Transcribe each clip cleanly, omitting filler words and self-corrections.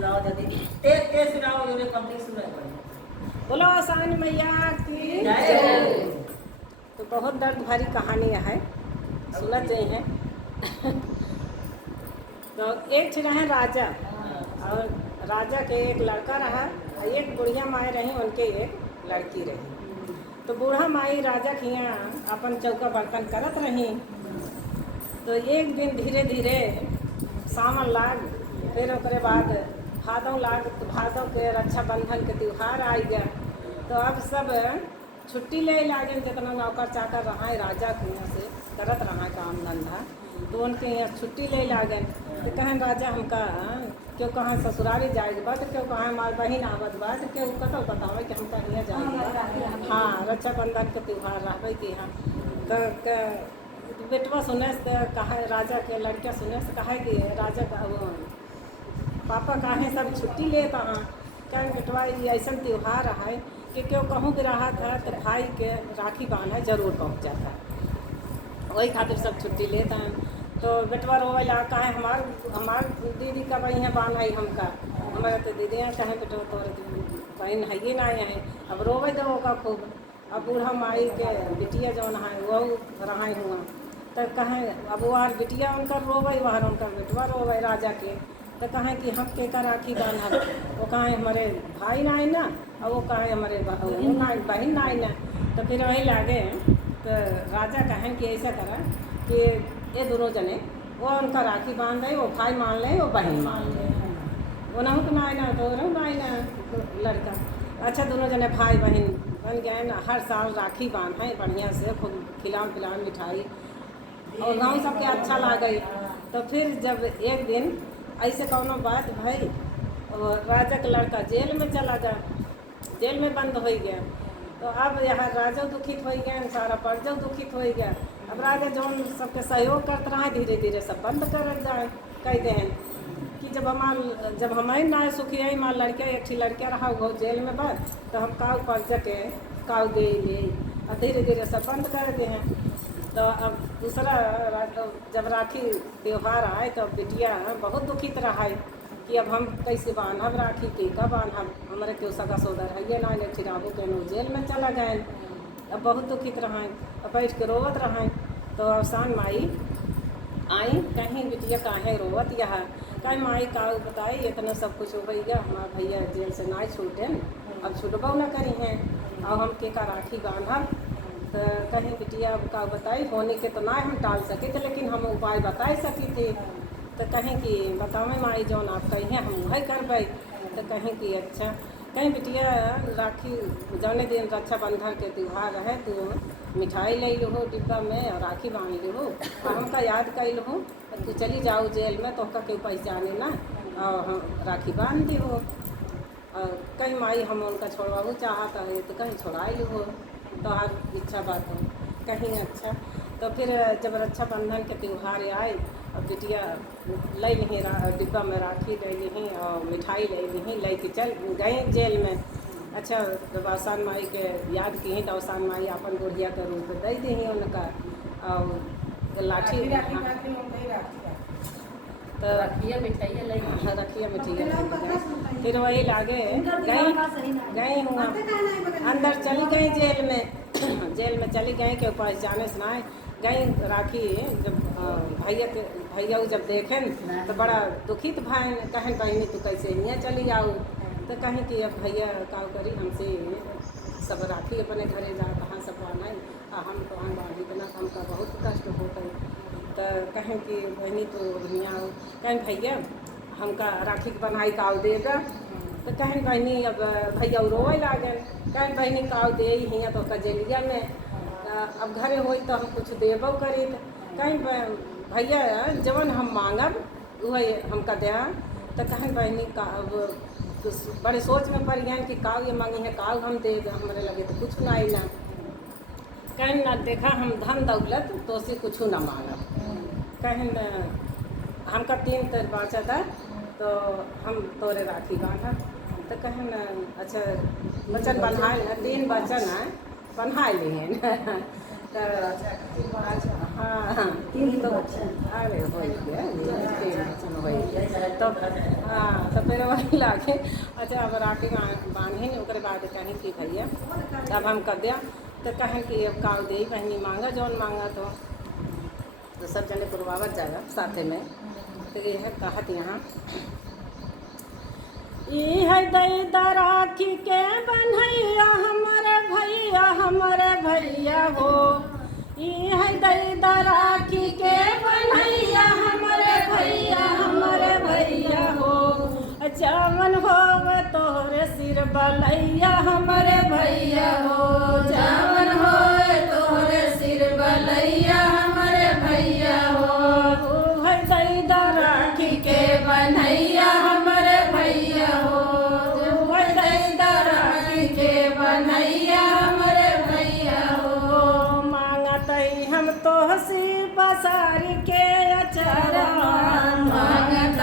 सुनाओ दीदी ते सुनाओ योरे पंक्ति सुनाओ पड़े बोलो आसान मैया की जय। तो बहुत दर्द भरी कहानी है, सुनत गई है। तो एक ठे रहे राजा, और राजा के एक लड़का रहा और एक बुढ़िया माई रही, उनके एक लड़की रही। तो बूढ़ा माई राजा के यहाँ अपन चौका बर्तन करत रही। तो एक दिन धीरे धीरे सावन लाग, फिर ओकरे बाद भादों लाग, तो भादों के रक्षाबंधन के त्यौहार आ गया। तो अब सब छुट्टी ले लागे, जितना नौकर चाकर रहा राजा के यहाँ से करत रहा काम धंधा, तो उनके यहाँ छुट्टी ले लागे। तो कहें राजा हमका क्यों कहाँ ससुरारी जाएगी बा, तो क्यों कहाँ हमार बहन आवत बा, तो क्यों कतल बतावे कि हमका यहाँ जाएगी। हाँ, रक्षाबंधन के त्यौहार रहबे कि हाँ। तो बेटवा सुने से कहा, राजा के लड़कियाँ सुने से कहा कि राजा का वो पापा काहे सब छुट्टी लेता हाँ, क्या बेटवा ये ऐसा त्यौहार है कि क्यों कहूँ भी रहा था तो भाई के राखी बांधे जरूर पहुँच जाता है, वही खातिर सब छुट्टी लेता है। तो बेटवा रोवे ला कहे हमार दीदी का बहन है बांध है हमका, हमारे तो दीदी हैं कहें बेटवा तोरे बहन है ये ना है, अब रोवे दो का खूब। अब बूढ़ा माई के बिटिया जौन है वो रहा हुआ, तो कहें अब वो आर बिटिया उनकर रोवे, वहाँ उनकर बेटवा रोवे राजा के। तो कहें कि हम के का राखी बांधा, वो कहें हमारे भाई ना ना, और वो कहें हमारे बहन ना ना। तो फिर वही लागे, तो राजा कहें कि ऐसा करा कि ये दोनों जने वो उनका राखी बांध रहे, वो भाई मान ले वो बहन मान ले, वो ना तो ना तो ना लड़का। अच्छा दोनों जने भाई बहन बन गए ना, हर साल राखी बांधे बढ़िया से, खूब खिलाम पिलाम मिठाई, और गाँव सबके अच्छा लगे। तो फिर जब एक दिन ऐसे कौनो बात भाई, राजा का लड़का जेल में चला जा, जेल में बंद हो गया। तो अब यहाँ राजा दुखित हो गया, सारा प्रजा दुखित हो गया। अब राजा जौन सबके सहयोग करते रहे, धीरे धीरे सब बंद कर जाए, कहते हैं कि जब हमारे ना सुखी है, हमारे लड़के एक ठी लड़के रहा वो जेल में बंद, तो हम काऊ प्रजा के काऊ दे ले, और धीरे धीरे सब बंद कर दे हैं। तो अब दूसरा जब राखी त्यौहार आए तो बिटिया बहुत दुखित रहा कि अब हम कैसे बांधब राखी के का बांधब, हमारे क्यों सगा सोदर है ये ना चिराबू के नो जेल में चला गए। अब बहुत दुखित रहा, अब बैठ के रोवत रहा। तो अवसान माई आई, कहीं बिटिया काहे रोवत यह, कहीं माई का बताई इतना सब कुछ हो गया, हमारे भैया जेल से ना छूटे, अब छूटबो ना करी हैं, और हम के का राखी बांधब। तो कहीं बिटिया का बताई होने के तो ना हम टाल सके थे, लेकिन हम उपाय बता सकी थे। तो कहें कि बतावे माई जौन आप कहीं हम वही करबे। तो कहें कि अच्छा, कहीं बिटिया राखी जौने दिन रक्षाबंधन के त्यौहार रहे तो मिठाई ले लो डिब्बा में और राखी बांध लो, और हमका याद कर लो कि चली जाओ जेल में तो क्यों पहचाने ना, और हम राखी बांध दी हो। और कहीं माई हम उनका छोड़वाऊ चाहता है तो कहीं छोड़ाई लो, तो हर इच्छा बात हो कहीं। अच्छा तो फिर जब रक्षाबंधन के त्यौहार आए, और बिटिया ले ली डिब्बा में राखी ले ली और मिठाई ले ली, ले के चल गई जेल में। अच्छा जब आसान माई के याद की तो आसान माई अपन बुढ़िया के रूप दे दी उनका, और लाठी तो रखिया मिठाइया फिर वही लागे गई हुआ अंदर चली गई जेल में। जेल में चली गई कि पहचाने से ना गई राखी। जब भैया जब देखें तो बड़ा दुखित भाई, कहें बहनी तू कैसे यहाँ चली आओ। तो कहें कि अब भैया का करी हमसे सब राखी अपने घरे जा कहाँ सब बांधा, हम तो वहाँ बांधी बना, हमका बहुत कष्ट होता है। तो कहें कि बहनी तो दुनिया आओ, कहें भैया हमका राखी की बनाई काव देगा। तो कहें बहनी अब भैया रोए लागे, कहें बहनी काव दे हियाँ तो कजेलिया में, अब घरे हो तो हम कुछ देबो करी। कहीं भैया जवन हम मांगब वही हमका दे। तो कहें बहनी का अब बड़े सोच में पड़ गए कि काव ये मांगी है काव हम दे, हमारे लगे तो कुछ ना आई ना। कहीं ना देखा हम धन दौलत तो उसे कुछ ना मांगब। कहीं हमका 3 तर बचा था तो हम तोरे राखी बांधा। तो कहें अच्छा वचन बन्हा 3 वचन है बन्हा लिए हाँ तो अरे हो गया तो हाँ तो फिर वही लाके अच्छा अब राखी बांधे ओकरे बाद कहें कि भैया अब हम कर दिया तो कहें कि अब काव दे बहनी मांगा जौन मांगा तो सब जने पुरवावत जाएगा साथे में तो ये है कहत यहाँ ई है दई दराखी के बनैया हमारे भैया हो ई है दई दराखी के बनैया हमारे भैया हो जावन हो तोहरे सिर बलैया हमारे भैया हो जावन हो तोहरे सिर बलैया हमारे भैया हो तू है दई दराखी के बनैया हमारे भैया हो तू है दई दराखी के बनैया हमारे भैया हो मांगत हम तो हसी बसारी के अचरवा मांगत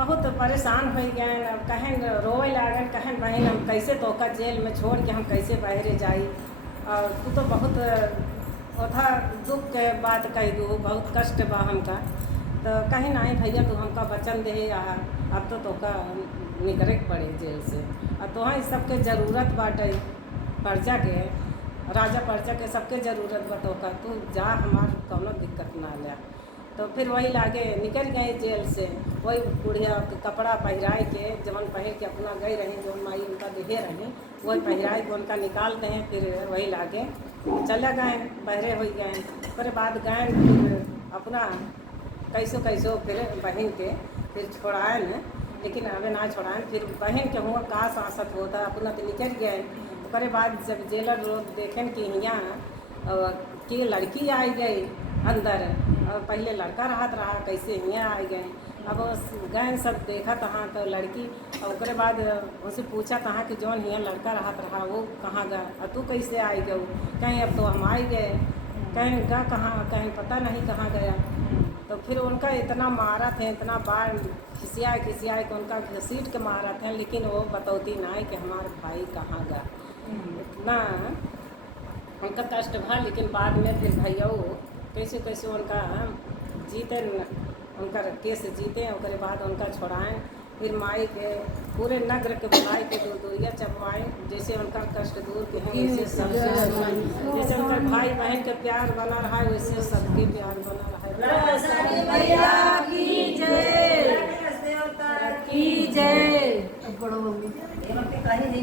बहुत परेशान हो गए अब कहें रोए लागन कहें बहन हम कैसे तोका जेल में छोड़ के हम कैसे बाहरे जाई और तू तो बहुत ओथा दुख के बात कह दू बहुत कष्ट बा हमका तो कहीं नहीं भैया तू हमका वचन दे अब तो तोका निकले के पड़े जेल से और तोहाँ इस सबके ज़रूरत बाटे पर्चा के राजा पर्चा के सबके ज़रूरत बा तोका तू जा हमार कोनो दिक्कत ना ले तो फिर वही लागे निकल गए जेल से वही बुढ़िया कपड़ा पहराए के जवन पहन के अपना गए रही जो माई उनका देखे रही वही पहराए के उनका निकालते हैं फिर वही लागे चले गए पहरे हो गए फिर बाद गए फिर अपना कैसो फिर बहन के फिर छोड़ाए न लेकिन अबे ना छोड़ाए फिर बहन के हुआ का सांसत होता अपना तो निकल गए फिर बाद जब जेलर लोग देखें कि यहाँ कि लड़की आई गई अंदर और पहले लड़का रहा कैसे यहाँ आ गए अब गए सब देखा तहाँ तो लड़की और उसके बाद उनसे पूछा तहाँ कि जौन यहाँ लड़का रहा वो कहाँ गया और तू कैसे आई गए कहीं अब तो हम आई गए कहीं गा कहाँ कहीं पता नहीं कहाँ गया तो फिर उनका इतना मारा थे इतना बार खिसिया के उनका घसीट के मारा थे लेकिन वो बतौती ना कि हमारे भाई कहाँ गया इतना उनका कष्ट भा लेकिन बाद में फिर भैया कैसे उनका जीते उनका केस जीते उसके बाद उनका छोड़ाएं फिर माई के पूरे नगर के बुलाए के दूरिया चपवाएं जैसे उनका कष्ट दूर के हैं वैसे सब जैसे उनका भाई बहन के प्यार बना रहा है वैसे सबके प्यार बना रहा है। की जय।